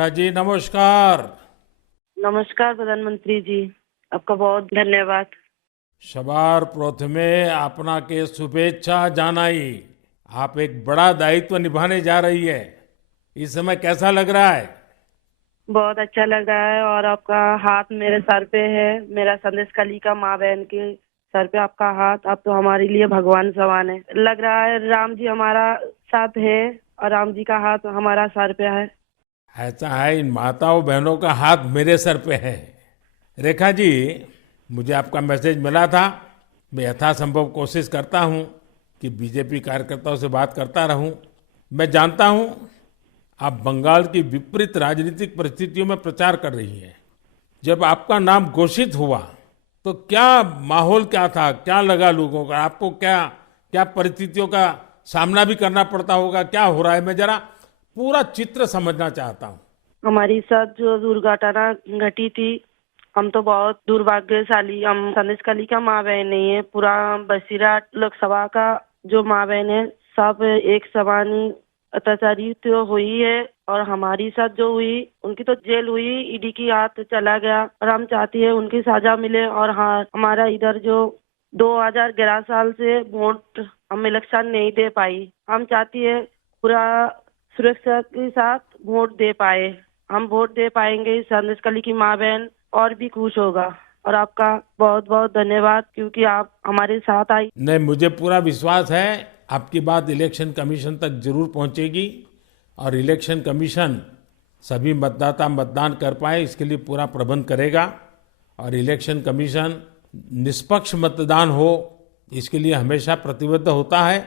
रेखा जी नमस्कार। नमस्कार प्रधानमंत्री जी, आपका बहुत धन्यवाद। सवार प्रथमे आपनाके शुभेच्छा जानाई। आप एक बड़ा दायित्व निभाने जा रही है। इस समय कैसा लग रहा है? बहुत अच्छा लग रहा है और आपका हाथ मेरे सर पे है। मेरा संदेश कली का माँ बहन के सर पे आपका हाथ, आप तो हमारे लिए भगवान समान है। लग रहा है राम जी हमारा साथ है और राम जी का हाथ हमारा सर पे है। ऐसा है, इन माताओं बहनों का हाथ मेरे सर पे है। रेखा जी, मुझे आपका मैसेज मिला था। मैं यथासंभव कोशिश करता हूं कि बीजेपी कार्यकर्ताओं से बात करता रहूं। मैं जानता हूं आप बंगाल की विपरीत राजनीतिक परिस्थितियों में प्रचार कर रही हैं। जब आपका नाम घोषित हुआ तो क्या माहौल क्या था, क्या लगा लोगों का? आपको क्या क्या परिस्थितियों का सामना भी करना पड़ता होगा? क्या हो रहा है, मैं जरा पूरा चित्र समझना चाहता हूँ। हमारी साथ जो दुर्घटना घटी थी, हम तो बहुत दुर्भाग्यशाली, हम संदेश कली का माँ बहन नहीं है। पूरा बसीरा लोकसभा का जो माँ बहन है, सब एक समान ही अत्याचारी तो हुई है। और हमारी साथ जो हुई, उनकी तो जेल हुई, ईडी की हाथ चला गया और हम चाहती है उनकी सजा मिले। और हाँ, हमारा इधर जो 2011 साल से वोट हम इलेक्शन नहीं दे पाई, हम चाहती है पूरा सुरक्षा के साथ वोट दे पाए। हम वोट दे पाएंगे, संदेश कली की माँ बहन और भी खुश होगा। और आपका बहुत बहुत धन्यवाद, क्योंकि आप हमारे साथ आई। नहीं, मुझे पूरा विश्वास है आपकी बात इलेक्शन कमीशन तक जरूर पहुंचेगी और इलेक्शन कमीशन सभी मतदाता मतदान कर पाए इसके लिए पूरा प्रबंध करेगा। और इलेक्शन कमीशन निष्पक्ष मतदान हो इसके लिए हमेशा प्रतिबद्ध होता है।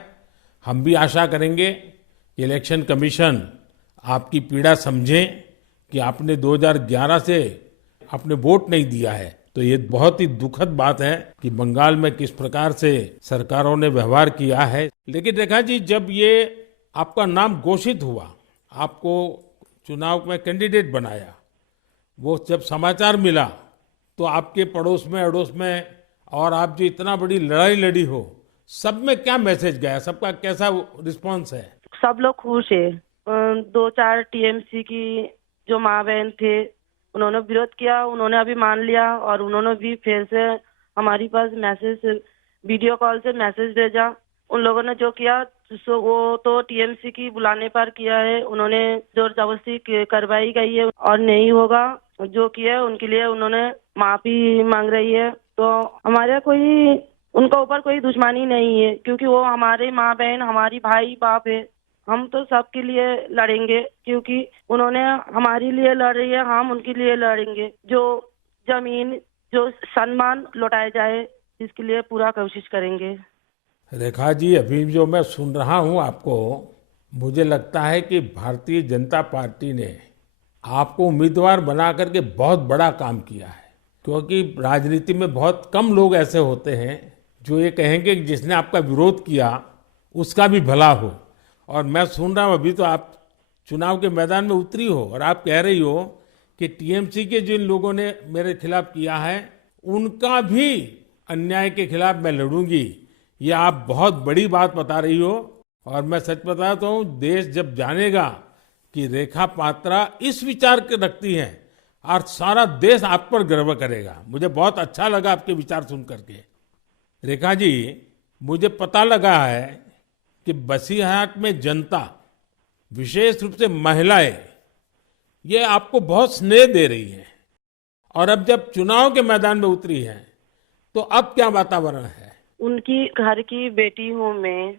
हम भी आशा करेंगे कि इलेक्शन कमीशन आपकी पीड़ा समझे कि आपने 2011 से आपने वोट नहीं दिया है। तो ये बहुत ही दुखद बात है कि बंगाल में किस प्रकार से सरकारों ने व्यवहार किया है। लेकिन रेखा जी, जब ये आपका नाम घोषित हुआ, आपको चुनाव में कैंडिडेट बनाया, वो जब समाचार मिला तो आपके पड़ोस में अड़ोस में और आप जो इतना बड़ी लड़ाई लड़ी हो, सब में क्या मैसेज गया? सबका कैसा रिस्पॉन्स है? सब लोग खुश है। दो चार टीएमसी की जो माँ बहन थे, उन्होंने विरोध किया, उन्होंने अभी मान लिया और उन्होंने भी फिर से हमारी पास मैसेज, वीडियो कॉल से मैसेज भेजा। उन लोगों ने जो किया सो वो तो टीएमसी की बुलाने पर किया है। उन्होंने जोर जबरदस्ती करवाई गई है और नहीं होगा। जो किया है उनके लिए उन्होंने माफी मांग रही है। तो हमारे कोई उनका ऊपर कोई दुश्मनी नहीं है, क्योंकि वो हमारे माँ बहन, हमारी भाई बाप है। हम तो सबके लिए लड़ेंगे, क्योंकि उन्होंने हमारे लिए लड़ रही है, हम उनके लिए लड़ेंगे। जो जमीन, जो सम्मान लौटाया जाए, इसके लिए पूरा कोशिश करेंगे। रेखा जी, अभी जो मैं सुन रहा हूं आपको, मुझे लगता है कि भारतीय जनता पार्टी ने आपको उम्मीदवार बना करके बहुत बड़ा काम किया है। क्योंकि राजनीति में बहुत कम लोग ऐसे होते हैं जो ये कहेंगे कि जिसने आपका विरोध किया उसका भी भला हो। और मैं सुन रहा हूं, अभी तो आप चुनाव के मैदान में उतरी हो और आप कह रही हो कि टीएमसी के जिन लोगों ने मेरे खिलाफ किया है उनका भी अन्याय के खिलाफ मैं लड़ूंगी। ये आप बहुत बड़ी बात बता रही हो। और मैं सच बताता हूँ, देश जब जानेगा कि रेखा पात्रा इस विचार के रखती हैं और सारा देश आप पर गर्व करेगा। मुझे बहुत अच्छा लगा आपके विचार सुन करके। रेखा जी, मुझे पता लगा है कि बसीरहाट में जनता, विशेष रूप से महिलाएं, ये आपको बहुत स्नेह दे रही है। और अब जब चुनाव के मैदान में उतरी है तो अब क्या वातावरण है? उनकी घर की बेटी हूँ मैं,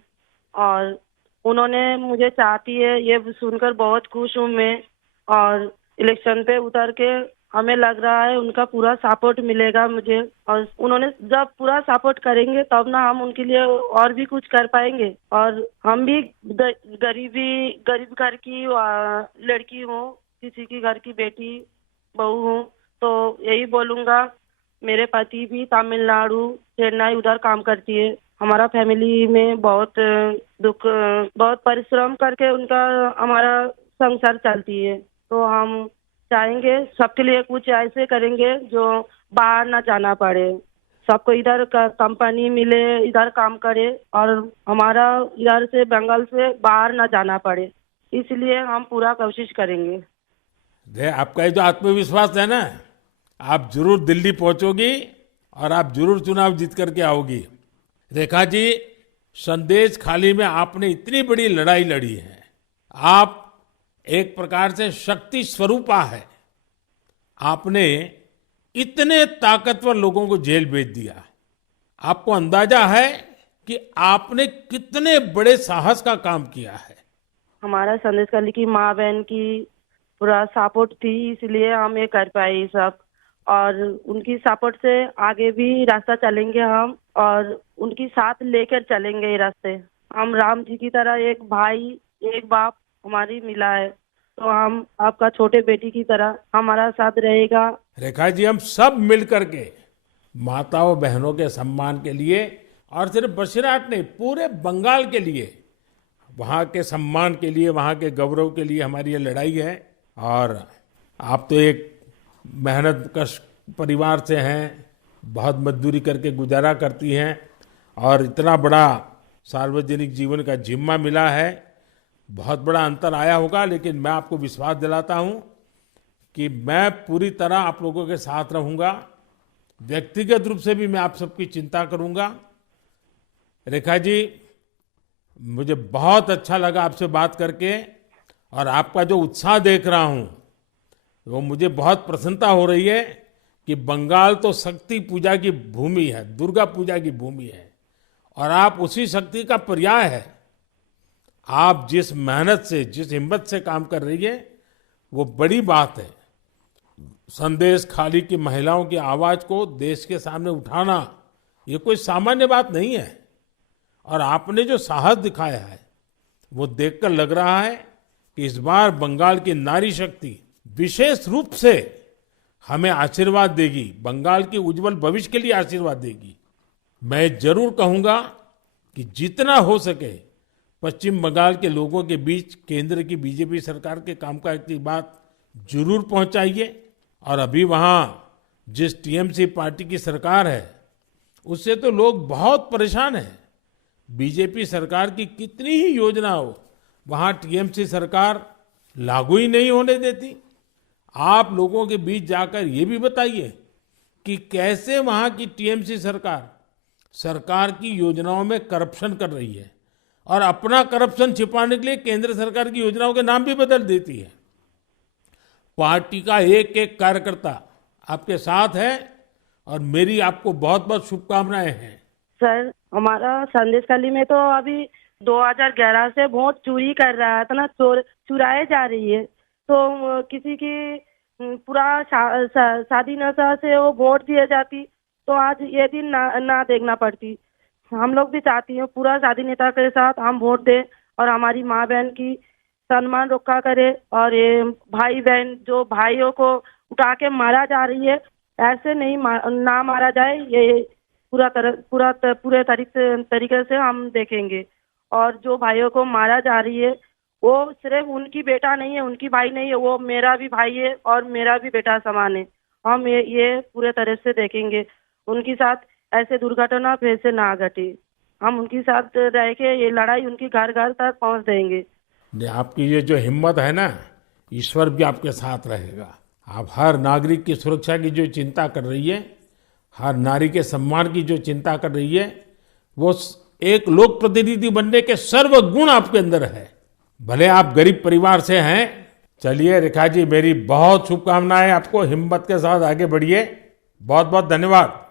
और उन्होंने मुझे चाहती है, ये सुनकर बहुत खुश हूँ मैं। और इलेक्शन पे उतर के हमें लग रहा है उनका पूरा सपोर्ट मिलेगा मुझे। और उन्होंने जब पूरा सपोर्ट करेंगे तब ना हम उनके लिए और भी कुछ कर पाएंगे। और हम भी गरीब घर की लड़की हूँ, किसी की घर की बेटी बहू हूँ। तो यही बोलूंगा, मेरे पति भी तमिलनाडु, चेन्नई उधर काम करती है। हमारा फैमिली में बहुत दुख, बहुत परिश्रम करके उनका हमारा संसार चलती है। तो हम चाहेंगे सबके लिए कुछ ऐसे करेंगे जो बाहर ना जाना पड़े, सबको इधर का कंपनी मिले, इधर काम करे और हमारा इधर से बंगाल से बाहर ना जाना पड़े। इसलिए हम पूरा कोशिश करेंगे। आपका ये जो आत्मविश्वास है ना, आप जरूर दिल्ली पहुंचोगी और आप जरूर चुनाव जीत करके आओगी। रेखा जी, संदेश खाली में आपने इतनी बड़ी लड़ाई लड़ी है। आप एक प्रकार से शक्ति स्वरूपा है। आपने इतने ताकतवर लोगों को जेल भेज दिया। आपको अंदाजा है कि आपने कितने बड़े साहस का काम किया है। हमारा संदेश खाली की माँ बहन की पूरा सपोर्ट थी, इसलिए हम ये कर पाए ये सब। और उनकी सपोर्ट से आगे भी रास्ता चलेंगे हम, और उनकी साथ लेकर चलेंगे ये रास्ते। हम राम जी की तरह एक भाई एक बाप हमारी मिला है, तो हम आपका छोटे बेटी की तरह हमारा साथ रहेगा। रेखा जी, हम सब मिल करके माताओं बहनों के सम्मान के लिए, और सिर्फ बसीरहाट नहीं, पूरे बंगाल के लिए, वहाँ के सम्मान के लिए, वहाँ के गौरव के लिए हमारी ये लड़ाई है। और आप तो एक मेहनत कश परिवार से हैं, बहुत मजदूरी करके गुजारा करती हैं, और इतना बड़ा सार्वजनिक जीवन का जिम्मा मिला है। बहुत बड़ा अंतर आया होगा, लेकिन मैं आपको विश्वास दिलाता हूँ कि मैं पूरी तरह आप लोगों के साथ रहूँगा। व्यक्तिगत रूप से भी मैं आप सबकी चिंता करूँगा। रेखा जी, मुझे बहुत अच्छा लगा आपसे बात करके, और आपका जो उत्साह देख रहा हूँ वो मुझे बहुत प्रसन्नता हो रही है कि बंगाल तो शक्ति पूजा की भूमि है, दुर्गा पूजा की भूमि है, और आप उसी शक्ति का पर्याय है। आप जिस मेहनत से, जिस हिम्मत से काम कर रही है, वो बड़ी बात है। संदेश खाली की महिलाओं की आवाज को देश के सामने उठाना ये कोई सामान्य बात नहीं है। और आपने जो साहस दिखाया है वो देखकर लग रहा है कि इस बार बंगाल की नारी शक्ति विशेष रूप से हमें आशीर्वाद देगी, बंगाल के उज्जवल भविष्य के लिए आशीर्वाद देगी। मैं जरूर कहूंगा कि जितना हो सके पश्चिम बंगाल के लोगों के बीच केंद्र की बीजेपी सरकार के कामकाज की बात जरूर पहुंचाइए। और अभी वहां जिस टीएमसी पार्टी की सरकार है उससे तो लोग बहुत परेशान हैं। बीजेपी सरकार की कितनी ही योजना हो, वहां टीएमसी सरकार लागू ही नहीं होने देती। आप लोगों के बीच जाकर ये भी बताइए कि कैसे वहां की टीएमसी सरकार की योजनाओं में करप्शन कर रही है, और अपना करप्शन छिपाने के लिए केंद्र सरकार की योजनाओं के नाम भी बदल देती है। पार्टी का एक एक कार्यकर्ता आपके साथ है, और मेरी आपको बहुत बहुत शुभकामनाएं हैं। सर, हमारा संदेश खाली में तो अभी 2011 से वोट चोरी कर रहा था ना, चुराए जा रही है। तो किसी की पूरा शादी नशा से वो वोट दिए जाती, तो आज ये दिन ना देखना पड़ती। हम लोग भी चाहती हैं पूरा शादी नेता के साथ हम वोट दें, और हमारी माँ बहन की सम्मान रक्षा करे। और ये भाई बहन जो भाइयों को उठा के मारा जा रही है, ऐसे नहीं ना मारा जाए, ये पूरे तरीके से हम देखेंगे। और जो भाइयों को मारा जा रही है वो सिर्फ उनकी बेटा नहीं है, उनकी भाई नहीं है, वो मेरा भी भाई है और मेरा भी बेटा समान है। हम ये पूरे तरह से देखेंगे, उनके साथ ऐसे दुर्घटना फिर से ना घटे। हम उनके साथ रह के ये लड़ाई उनकी घर घर तक पहुंच देंगे। आपकी ये जो हिम्मत है ना, ईश्वर भी आपके साथ रहेगा। आप हर नागरिक की सुरक्षा की जो चिंता कर रही है, हर नारी के सम्मान की जो चिंता कर रही है, वो एक लोक प्रतिनिधि बनने के सर्व गुण आपके अंदर है। भले आप गरीब परिवार से हैं। चलिए रेखा जी, मेरी बहुत शुभकामनाएं आपको, हिम्मत के साथ आगे बढ़िए। बहुत बहुत धन्यवाद।